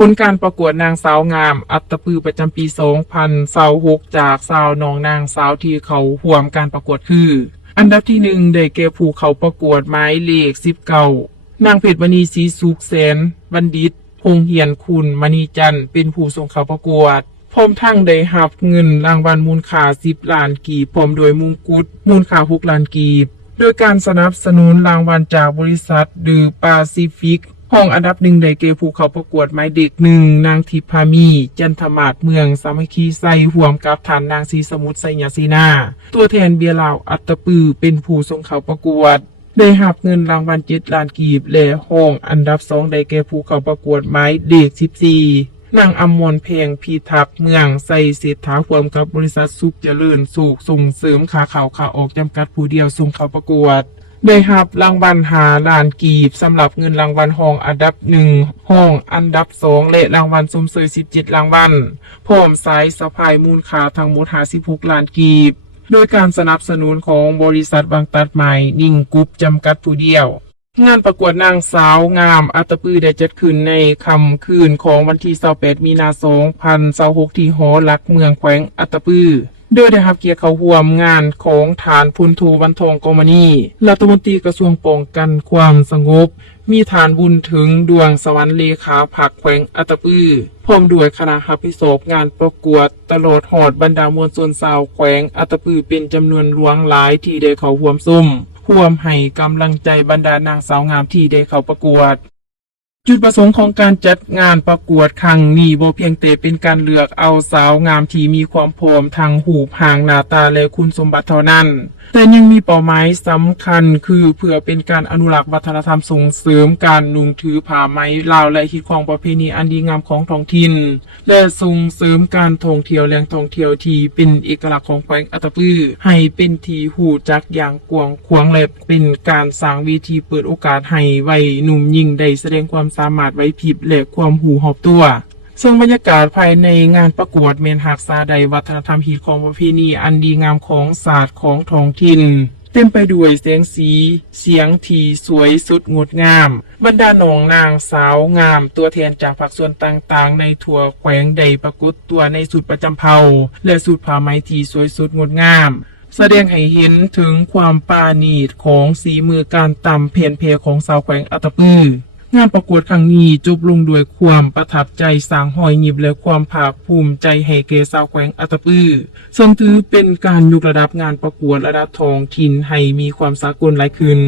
ผลการประกวดนางสาวงามอัตปือประจำปี2026จากสาวน้องนางสาวที่เขาห่วมการประกวดคืออันดับที่1ได้แก่ผู้เขาประกวดหมายเลข19นางเพชรมณีศรีสุขแสนบัณฑิตพงเหียนคุณมณีจันทร์เป็นผู้ส่งเขาประกวดพร้อมทั้งได้รับเงินรางวัลมูลค่า10 ล้านกีบพร้อมด้วยมงกุฎมูลค่า6 ล้านกีบโดยการสนับสนุนรางวัลจากบริษัทดือปาซิฟิกห้องอันดับ1ได้แก่ผู้เขาประกวดหมายเลข1นางทิพามีจันทมาศเมืองสามัคคีไซห่วมกับฐานนางศรีสมุทรไซยาซีนาตัวแทนเบียร์ลาวอัตตปือเป็นผู้ส่งเขาประกวดได้รับเงินรางวัล7 ล้านกีบและห้องอันดับ2ได้แก่ผู้เขาประกวดหมายเลข14นางอมรเพงพิทักษ์เมืองไซเศรษฐาร่วมกับบริษัทสุขเจริญสุขส่งเสริมขาเข้าขาออกจำกัดผู้เดียวส่งเข้าประกวดได้รับรางวัล5 ล้านกีบสำหรับเงินรางวัลห้องอันดับ1ห้องอันดับ2และรางวัลสมเสย17 รางวัลพร้อมสายสะพายมูลค่าทั้งหมด56 ล้านกีบโดยการสนับสนุนของบริษัทบางตัดใหม่นิ่งกรุ๊ปจำกัดผู้เดียวงานประกวดนางสาวงามอัตปือได้จัดขึ้นในค่ำคืนของวันที่28 มีนาคม 2026ที่หอหลักเมืองแขวงอัตปือโดยได้รับเกียรติเข้าร่วมงานของฐานพลโทบรรทองกมณีรัฐมนตรีกระทรวงป้องกันความสงบมีฐานบุญถึงดวงสวรรค์เลขาพรรคแขวงอัตปือพร้อมด้วยคณะรับผิดชอบงานประกวดตลอดหอดบรรดามวลชนชาวแขวงอัตปือเป็นจำนวนหลวงหลายที่ได้เข้าร่วมซุ่มร่วมให้กำลังใจบรรดานางสาวงามที่ได้เข้าประกวดจุดประสงค์ของการจัดงานประกวดครั้งนี้บ่เพียงแต่เป็นการเลือกเอาสาวงามที่มีความพร้อมทางหูปหางหน้าตาและคุณสมบัติเท่านั้นแต่ยังมีเป้าหมายสำคัญคือเพื่อเป็นการอนุรักษ์วัฒนธรรมส่งเสริมการนุ่งถือผ้าไหมลาวและฮิตของประเพณีอันดีงามของท้องถิ่นและส่งเสริมการท่องเที่ยวแหล่งท่องเที่ยวที่เป็นเอกลักษณ์ของแขวงอัตตปือให้เป็นที่หูจักอย่างกว้างขวางและเป็นการสร้างเวทีเปิดโอกาสให้วัยหนุ่มยิ่งได้แสดงความสามารถไหวพริบและความหูหอบตัวซึ่งบรรยากาศภายในงานประกวดเมนหักษาใดวัฒนธรรมฮิตของประเพณีอันดีงามของศาสตร์ของท้องถิ่นเต็มไปด้วยแสงสีเสียงที่สวยสุดงดงามบรรดาน้องนางสาวงามตัวแทนจากภาคส่วนต่างๆในทั่วแขวงได้ปรากฏตัวในสุดประจำเผ่าและสุดผ้าไหมที่สวยสุดงดงามแสดงให้เห็นถึงความปราณีตของสีมือการตำเพียนเพของชาวแขวงอัตตปืองานประกวดครั้งนี้จบลงด้วยความประทับใจสร้างหอยหยิบและความภาคภูมิใจให้แก่ชาวแขวงอัตตปือซึ่งถือเป็นการยกระดับงานประกวดระดับท้องถิ่นให้มีความสากลหลายขึ้น